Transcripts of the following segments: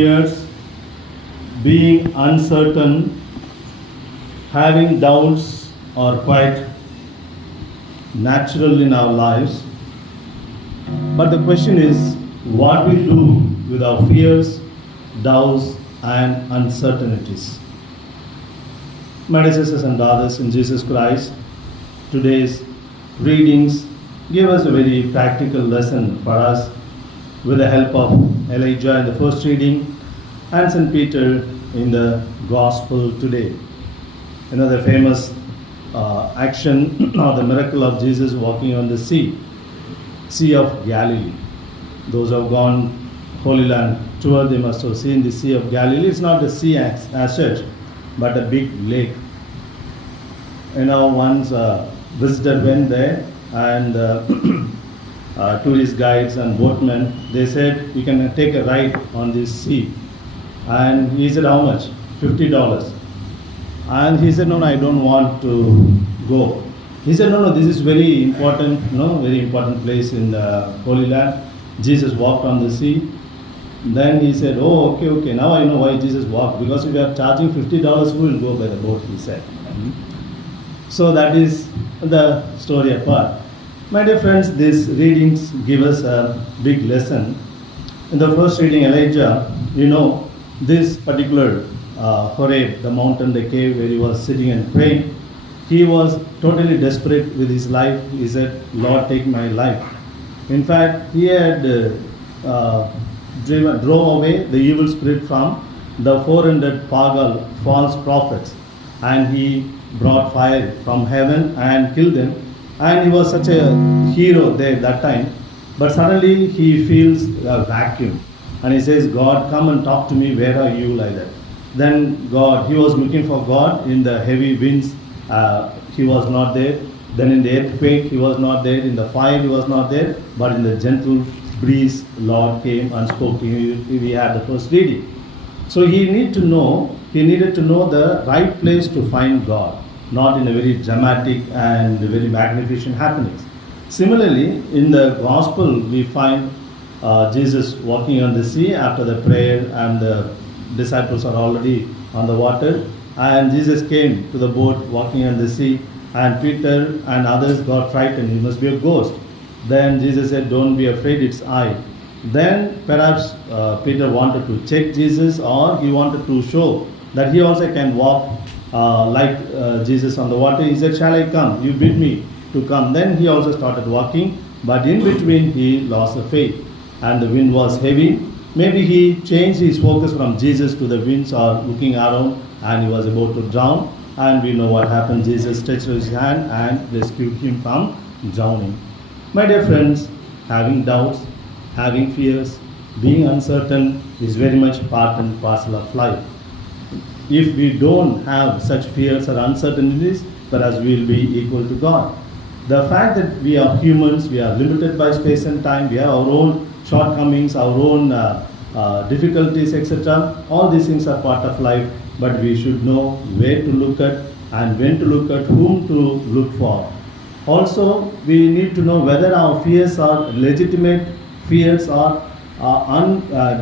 fears, being uncertain, having doubts are quite natural in our lives. But the question is, what we do with our fears, doubts, and uncertainties. My dear sisters and brothers in Jesus Christ, today's readings give us a very practical lesson for us with the help of Elijah in the first reading and St. Peter in the Gospel today. You know the famous action or the miracle of Jesus walking on the Sea of Galilee. Those who have gone Holy Land tour, they must have seen the Sea of Galilee. It's not the sea as such, but a big lake. You know, once a visitor went there, and tourist guides and boatmen, they said, you can take a ride on this sea. And he said, how much? $50. And he said, no, I don't want to go. He said, no, this is very important, very important place in the Holy Land. Jesus walked on the sea. Then he said, oh, okay, now I know why Jesus walked. Because if you are charging $50, who will go by the boat, he said. So that is the story apart. My dear friends, these readings give us a big lesson. In the first reading, Elijah, this particular Horeb, the mountain, the cave where he was sitting and praying, he was totally desperate with his life. He said, Lord, take my life. In fact, he had drove away the evil spirit from the 400 pagal false prophets, and he brought fire from heaven and killed them. And he was such a hero there that time. But suddenly he feels a vacuum. And he says, God, come and talk to me. Where are you? Like that. Then he was looking for God in the heavy winds. He was not there. Then in the earthquake, he was not there. In the fire, he was not there. But in the gentle breeze, Lord came and spoke to him. We had the first reading. So he needed to know the right place to find God, not in a very dramatic and very magnificent happenings. Similarly, in the Gospel, we find Jesus walking on the sea after the prayer, and the disciples are already on the water. And Jesus came to the boat walking on the sea, and Peter and others got frightened. He must be a ghost. Then Jesus said, don't be afraid, it's I. Then perhaps Peter wanted to check Jesus, or he wanted to show that he also can walk like Jesus on the water. He said, shall I come? You bid me to come. Then he also started walking, but in between he lost the faith, and the wind was heavy. Maybe he changed his focus from Jesus to the winds or looking around, and he was about to drown. And we know what happened. Jesus stretched his hand and rescued him from drowning. My dear friends, having doubts, having fears, being uncertain is very much part and parcel of life. If we don't have such fears or uncertainties, perhaps we will be equal to God. The fact that we are humans, we are limited by space and time, we have our own shortcomings, our own difficulties, etc. All these things are part of life, but we should know where to look at and when to look at, whom to look for. Also, we need to know whether our fears are legitimate fears or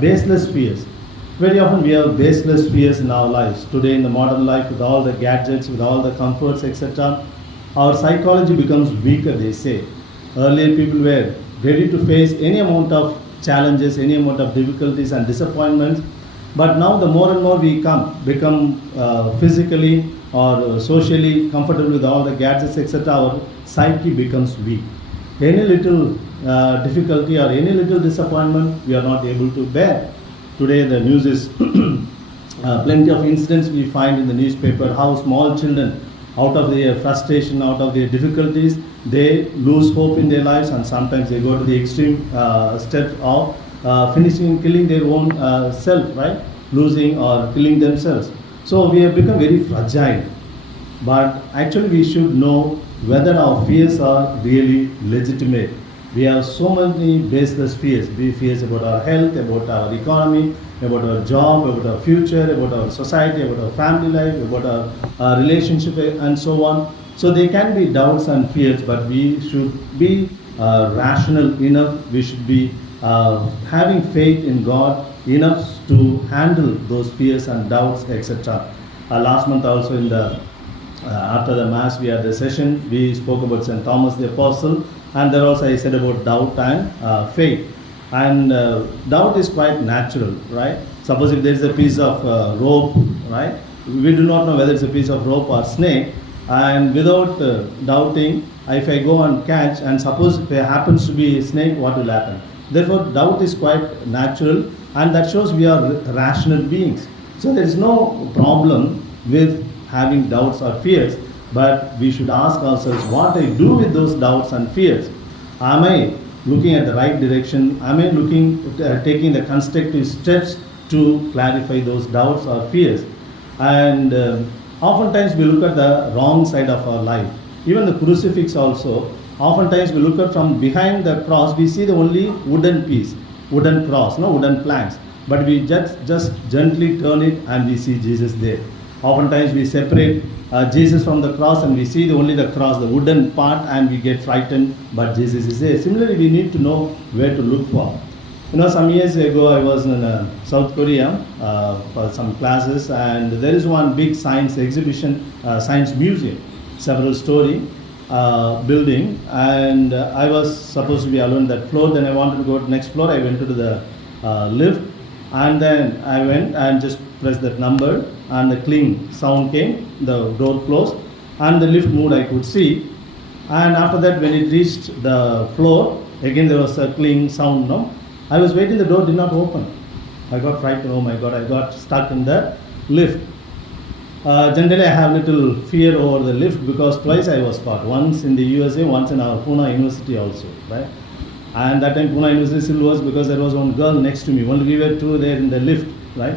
baseless fears. Very often we have baseless fears in our lives. Today in the modern life, with all the gadgets, with all the comforts, etc., our psychology becomes weaker, they say. Earlier people were ready to face any amount of challenges, any amount of difficulties and disappointments. But now the more and more we become physically or socially comfortable with all the gadgets, etc., our psyche becomes weak. Any little difficulty or any little disappointment, we are not able to bear. Today the news is plenty of incidents we find in the newspaper, how small children, out of their frustration, out of their difficulties, they lose hope in their lives, and sometimes they go to the extreme step of finishing killing their own self, right? Losing or killing themselves. So we have become very fragile. But actually we should know whether our fears are really legitimate. We have so many baseless fears. We fears about our health, about our economy, about our job, about our future, about our society, about our family life, about our relationship, and so on. So there can be doubts and fears, but we should be rational enough. We should be having faith in God enough to handle those fears and doubts, etc. Last month also in the after the mass we had the session, we spoke about St. Thomas the Apostle, and there also I said about doubt and faith. And doubt is quite natural, right? Suppose if there is a piece of rope, right? We do not know whether it's a piece of rope or snake, and without doubting, if I go and catch, and suppose if it happens to be a snake, what will happen? Therefore, doubt is quite natural, and that shows we are rational beings. So there is no problem with having doubts or fears, but we should ask ourselves what I do with those doubts and fears. Am I looking at the right direction? Am I taking the constructive steps to clarify those doubts or fears? And oftentimes we look at the wrong side of our life. Even the crucifix also, oftentimes we look at from behind the cross, we see the only wooden piece, wooden cross, no wooden planks. But we just gently turn it and we see Jesus there. Oftentimes we separate Jesus from the cross and we see only the cross, the wooden part, and we get frightened, but Jesus is there. Similarly, we need to know where to look for. Some years ago I was in South Korea for some classes, and there is one big science exhibition, science museum, several story building, and I was supposed to be alone that floor. Then I wanted to go to the next floor. I went to the lift, and then I went and just pressed that number, and the cling sound came, the door closed, and the lift moved, I could see. And after that, when it reached the floor, again there was a cling sound, no? I was waiting, the door did not open. I got frightened, oh my God, I got stuck in the lift. Generally I have little fear over the lift because twice I was caught, once in the USA, once in our Pune University also, right? And that time Pune University still was because there was one girl next to me, only we were two there in the lift, right?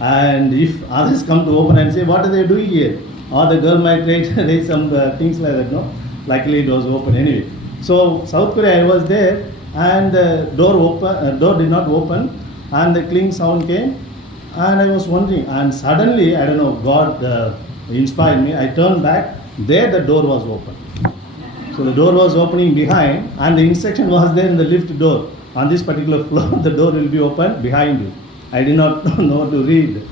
And if others come to open and say, what are they doing here? Or the girl might raise some things like that, no? Luckily it was open anyway. So South Korea, I was there, and the door did not open, and the cling sound came, and I was wondering, and suddenly, I don't know, God inspired me, I turned back, there the door was open. So the door was opening behind, and the instruction was there in the lift door. On this particular floor, the door will be open behind you. I did not know to read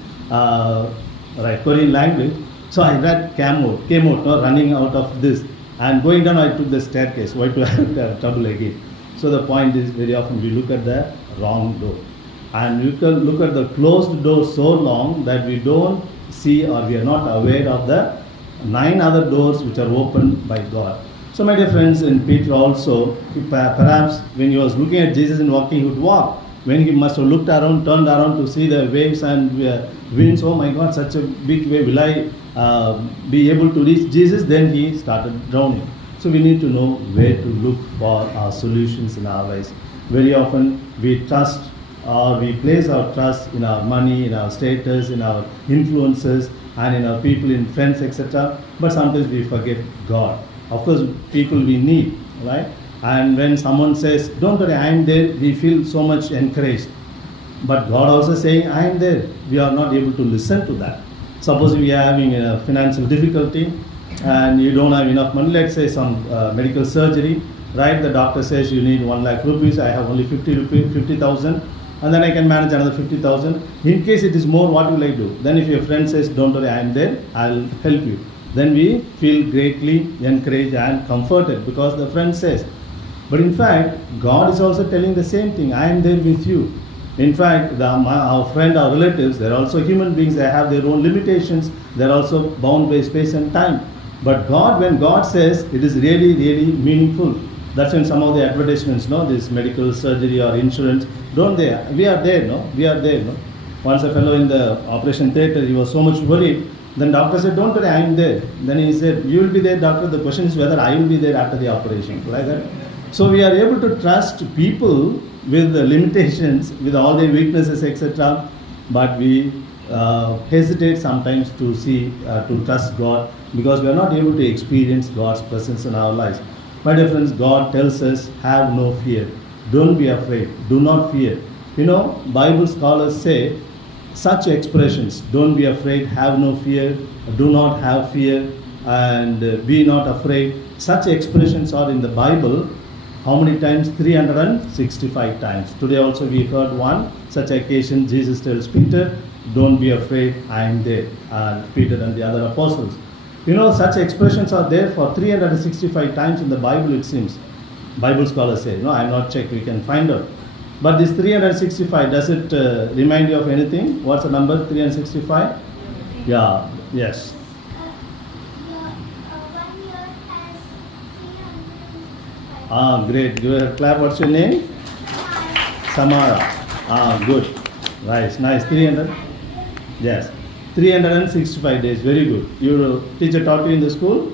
Korean language, so I read came out, running out of this, and going down I took the staircase. Why to have trouble again? So the point is, very often we look at the wrong door, and we can look at the closed door so long that we don't see or we are not aware of the 9 other doors which are opened by God. So my dear friends, in Peter also, perhaps when he was looking at Jesus and walking, he would walk. When he must have looked around, turned around to see the waves and winds, oh my God, such a big wave, will I be able to reach Jesus? Then he started drowning. So we need to know where to look for our solutions in our lives. Very often we trust or we place our trust in our money, in our status, in our influences, and in our people, in friends, etc. But sometimes we forget God. Of course, people we need, right? And when someone says, don't worry, I am there, we feel so much encouraged. But God also saying, I am there. We are not able to listen to that. Suppose we are having a financial difficulty and you don't have enough money, let's say some medical surgery, right? The doctor says you need 1 lakh rupees, I have only 50,000, and then I can manage another 50,000. In case it is more, what will I do? Then if your friend says, don't worry, I am there, I'll help you. Then we feel greatly encouraged and comforted because the friend says. But in fact, God is also telling the same thing, I am there with you. In fact, our friend, our relatives, they're also human beings, they have their own limitations, they're also bound by space and time. But God, when God says, it is really, really meaningful. That's when some of the advertisements, this medical surgery or insurance, don't they? We are there, we are there, Once a fellow in the operation theatre, he was so much worried. Then doctor said, don't worry, I am there. Then he said, you will be there, doctor. The question is whether I will be there after the operation. Like that. So we are able to trust people with the limitations, with all their weaknesses, etc. But we hesitate sometimes to to trust God because we are not able to experience God's presence in our lives. My dear friends, God tells us, have no fear. Don't be afraid. Do not fear. Bible scholars say, such expressions, don't be afraid, have no fear, do not have fear, and be not afraid. Such expressions are in the Bible. How many times? 365 times. Today also we heard one. such occasion, Jesus tells Peter, don't be afraid, I am there. Peter and the other apostles. You know, such expressions are there for 365 times in the Bible, it seems. Bible scholars say, no, I have not checked, we can find out. But this 365, does it remind you of anything? What's the number, 365? Yeah, yes. 1 year has 365. Great. Clap, what's your name? Samara. Good. Nice. 300? Yes. 365 days, very good. Your teacher taught you in the school?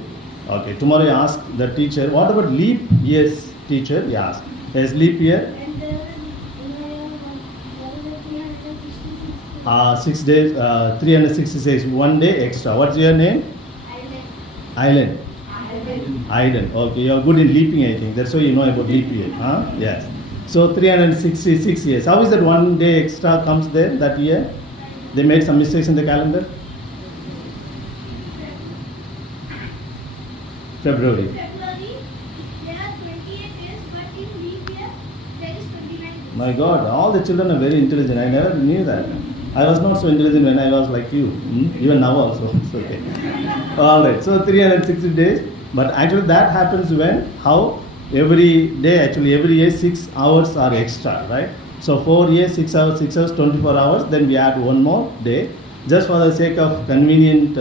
Okay, tomorrow you ask the teacher, what about leap years, teacher? You ask. Yes, leap year? And 6 days, 366, 1 day extra. What's your name? Island. Okay, you're good in leaping, I think. That's why you know about leap year. Yes. So 366 years. How is that 1 day extra comes there that year? They made some mistakes in the calendar? February. there are 28 days, but in leap year there is 29 days. My God, all the children are very intelligent. I never knew that. I was not so intelligent when I was like you. Even now also. It's okay. Alright, so 360 days. But actually that happens when, how? Every day, actually every year 6 hours are extra, right? So 4 years, 6 hours, 24 hours, then we add one more day. Just for the sake of convenient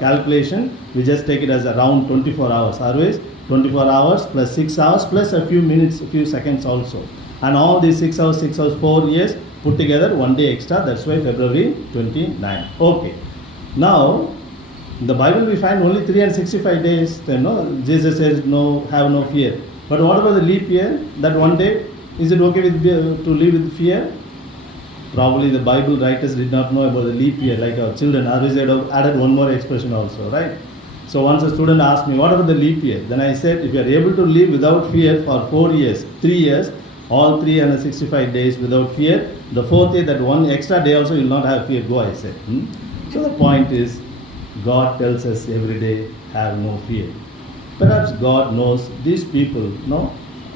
calculation, we just take it as around 24 hours. Always 24 hours plus 6 hours plus a few minutes, a few seconds also. And all these 6 hours, 4 years put together, 1 day extra. That's why February 29. Okay. Now, in the Bible we find only 365 days. Jesus says, no, have no fear. But what about the leap year? That 1 day, is it okay to live with fear? Probably the Bible writers did not know about the leap year like our children. Otherwise they would have added one more expression also, right? So once a student asked me, what about the leap year? Then I said, if you are able to live without fear for 4 years, 3 years, all 365 days without fear, the 4th year, that 1 extra day also you will not have fear, go, I said. So the point is, God tells us every day, have no fear. Perhaps God knows these people,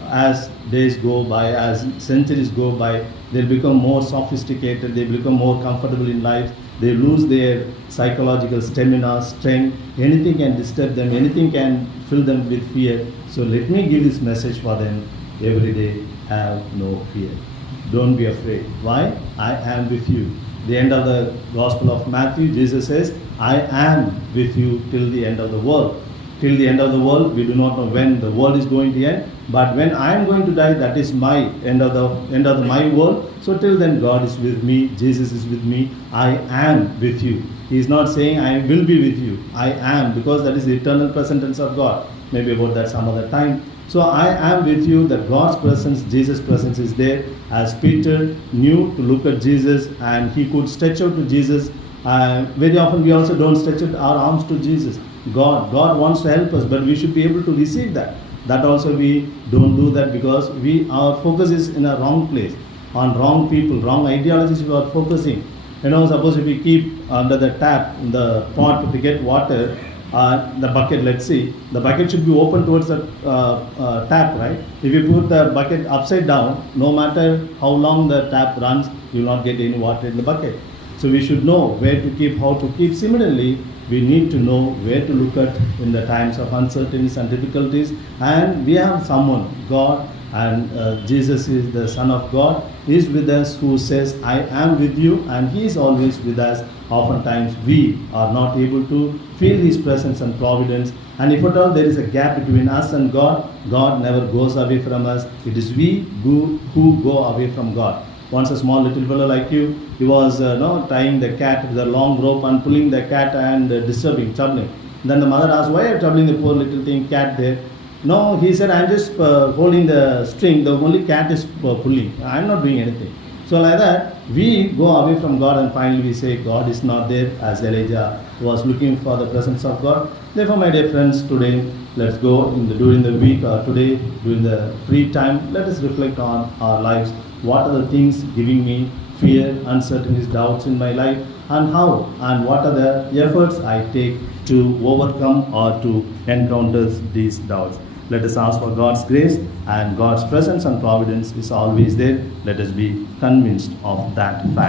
as days go by, as centuries go by, they'll become more sophisticated, they become more comfortable in life, they lose their psychological stamina, strength, anything can disturb them, anything can fill them with fear. So let me give this message for them every day, have no fear. Don't be afraid. Why? I am with you. The end of the Gospel of Matthew, Jesus says, I am with you till the end of the world. Till the end of the world, we do not know when the world is going to end. But when I am going to die, that is my end of my world. So till then, God is with me. Jesus is with me. I am with you. He is not saying I will be with you. I am, because that is the eternal present tense of God. Maybe about that some other time. So I am with you. That God's presence, Jesus' presence is there. As Peter knew to look at Jesus and he could stretch out to Jesus. Very often we also don't stretch out our arms to Jesus. God wants to help us, but we should be able to receive that. That also we don't do that because our focus is in a wrong place, on wrong people, wrong ideologies we are focusing. Suppose if we keep under the tap, the pot to get water, the bucket, let's see, the bucket should be open towards the tap, right? If you put the bucket upside down, no matter how long the tap runs, you will not get any water in the bucket. So we should know where to keep, how to keep. Similarly, we need to know where to look at in the times of uncertainties and difficulties. And we have someone, God, and Jesus is the Son of God, is with us, who says, I am with you, and He is always with us. Oftentimes we are not able to feel His presence and providence. And if at all there is a gap between us and God, God never goes away from us. It is we who go away from God. Once a small little fellow like you, he was tying the cat with a long rope and pulling the cat and troubling. Then the mother asked, why are you troubling the poor little thing cat there? No, he said, I'm just holding the string, the only cat is pulling. I'm not doing anything. So like that, we go away from God and finally we say, God is not there, as Elijah was looking for the presence of God. Therefore, my dear friends, today, let's go during the week or today, during the free time, let us reflect on our lives. What are the things giving me fear, uncertainties, doubts in my life, and how, and what are the efforts I take to overcome or to encounter these doubts. Let us ask for God's grace, and God's presence and providence is always there. Let us be convinced of that fact.